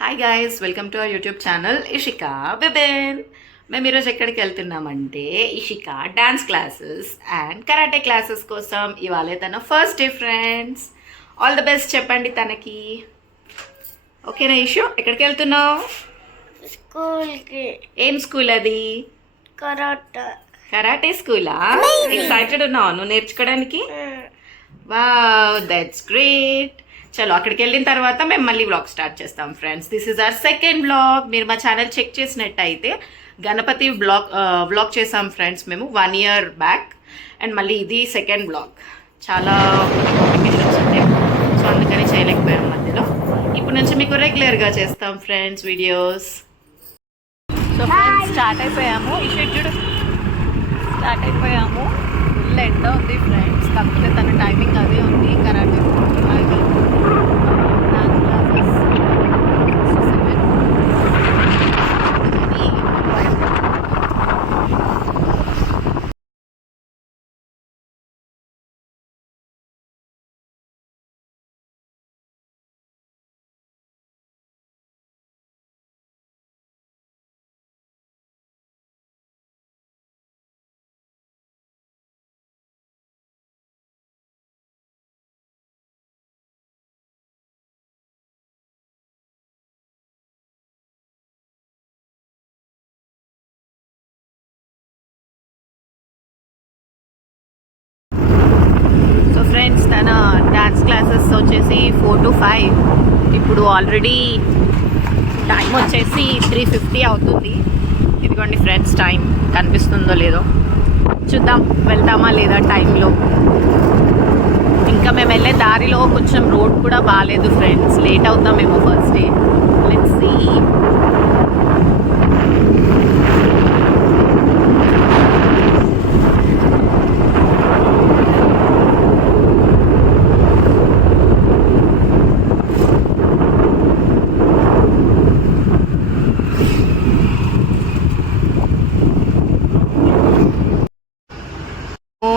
Hi guys, welcome to our YouTube channel Ishika బిబెన్. మేము ఈరోజు ఎక్కడికి వెళ్తున్నామంటే Ishika dance classes and karate classes కోసం. ఇవాళ తన first day friends. All the best చెప్పండి తనకి. ఓకేనా ఇషు? ఎక్కడికి వెళ్తున్నావు? స్కూల్కి. ఏం స్కూల్ అది? కరాటే. కరాటే స్కూలా? ఎక్సైటెడ్ ఉన్నావు నువ్వు నేర్చుకోవడానికి? Wow, that's great. చలో, అక్కడికి వెళ్ళిన తర్వాత మేము మళ్ళీ వ్లాగ్ స్టార్ట్ చేస్తాం friends. This is our second vlog. మీరు మా ఛానల్ చెక్ చేసినట్టయితే గణపతి వ్లాగ్ చేసాం ఫ్రెండ్స్ మేము 1 year బ్యాక్. అండ్ మళ్ళీ ఇది సెకండ్ వ్లాగ్. చాలా నోటిఫికేషన్స్ ఉంటాయి, సో అందుకని చేయలేకపోయాం మధ్యలో. ఇప్పుడు నుంచి మీకు రెగ్యులర్గా చేస్తాం friends videos. So friends, start అయిపోయాము. ఈ షెడ్యూల్ స్టార్ట్ అయిపోయాము. ఫుల్ ఎండ ఉంది ఫ్రెండ్స్, కాకపోతే తన టైమింగ్ అదే ఉంది. కరాటే ఫ్రెండ్స్, తన డ్యాన్స్ క్లాసెస్ వచ్చేసి 4 to 5. ఇప్పుడు ఆల్రెడీ టైం వచ్చేసి 3:50 అవుతుంది. ఇదిగోండి ఫ్రెండ్స్, టైం కనిపిస్తుందో లేదో చూద్దాం, వెళ్తామా లేదా టైంలో. ఇంకా మేము వెళ్ళే దారిలో కొంచెం రోడ్ కూడా బాగాలేదు ఫ్రెండ్స్, లేట్ అవుతామేమో first day. Let's see.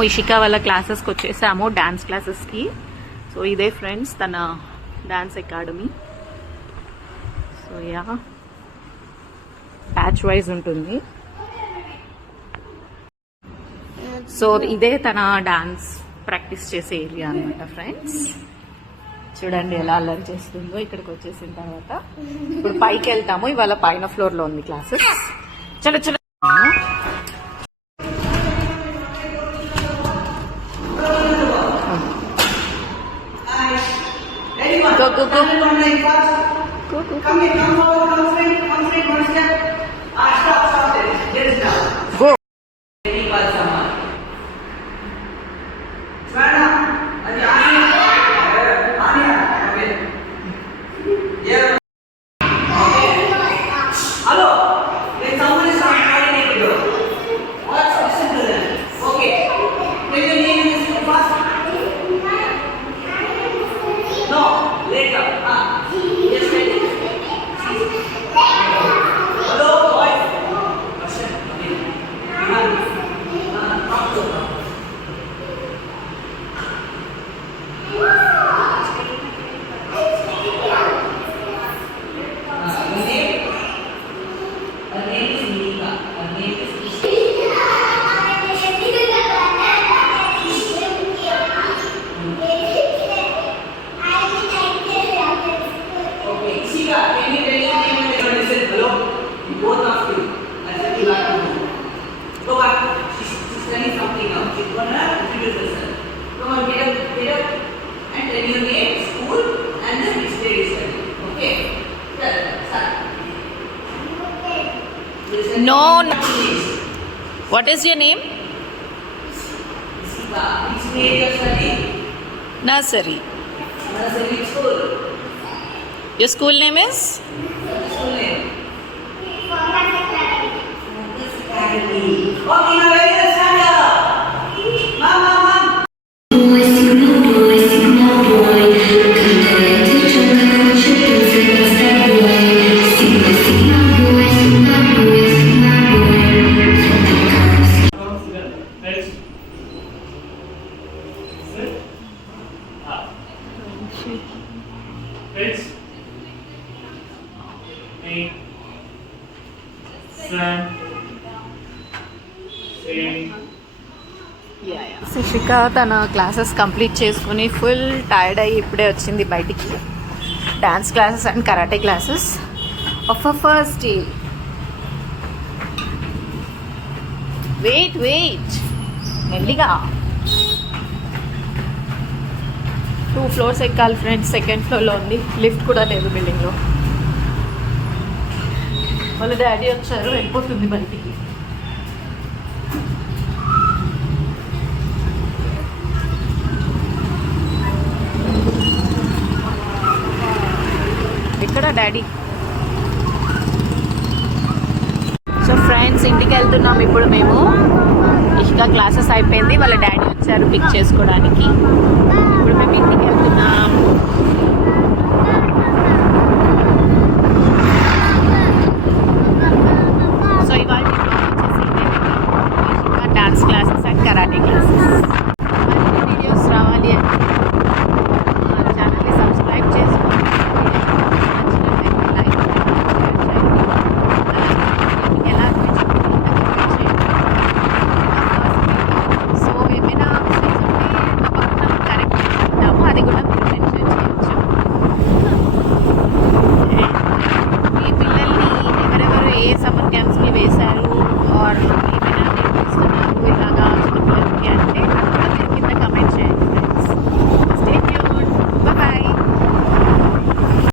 Ishika వాళ్ళ క్లాసెస్కి వచ్చేసాము, డ్యాన్స్ క్లాసెస్కి. సో ఇదే ఫ్రెండ్స్ తన dance academy. So yeah, batch wise ఉంటుంది. సో ఇదే తన డాన్స్ ప్రాక్టీస్ చేసే ఏరియా అనమాట ఫ్రెండ్స్. చూడండి ఎలా అల్లరి చేస్తుందో. ఇక్కడికి వచ్చేసిన తర్వాత ఇప్పుడు పైకి వెళ్తాము. ఇవాళ పైన ఫ్లోర్లో ఉంది క్లాసెస్. చలో చలో. Go, go, go. Go, go. Come here, come forward, come straight, one step. Stop there. There is now. Go. Svana, Anya, okay. Yeah. Okay. Hello. When someone is not coordinated, you what's listen to them. Okay. When your name is fast. No, later. Yes, ready. Hello, boys. No. What is your name? Which grade you are studying? Nursery. Nursery school. Your school name is? School name. Academy. Okay, now where is Sandra? Mom, mom, mom. Speak. Stand. Sing. Shishika తన classes complete చేసుకుని full tired అయ్యి ఇప్పుడే వచ్చింది బయటికి. Dance classes and karate classes of first day. Wait మెల్లిగా 2 floors ఎక్కాలి friends. 2nd floorలో ఉంది, లిఫ్ట్ కూడా లేదు బిల్డింగ్లో. వాళ్ళ డాడీ వచ్చారు, వెళ్ళిపోతుంది బయటికి. ఎక్కడ డాడీ? సో ఫ్రెండ్స్, ఇంటికి వెళ్తున్నాం ఇప్పుడు మేము. ఇష్కా క్లాసెస్ అయిపోయింది, వాళ్ళ డాడీ వచ్చారు పిక్ చేసుకోవడానికి.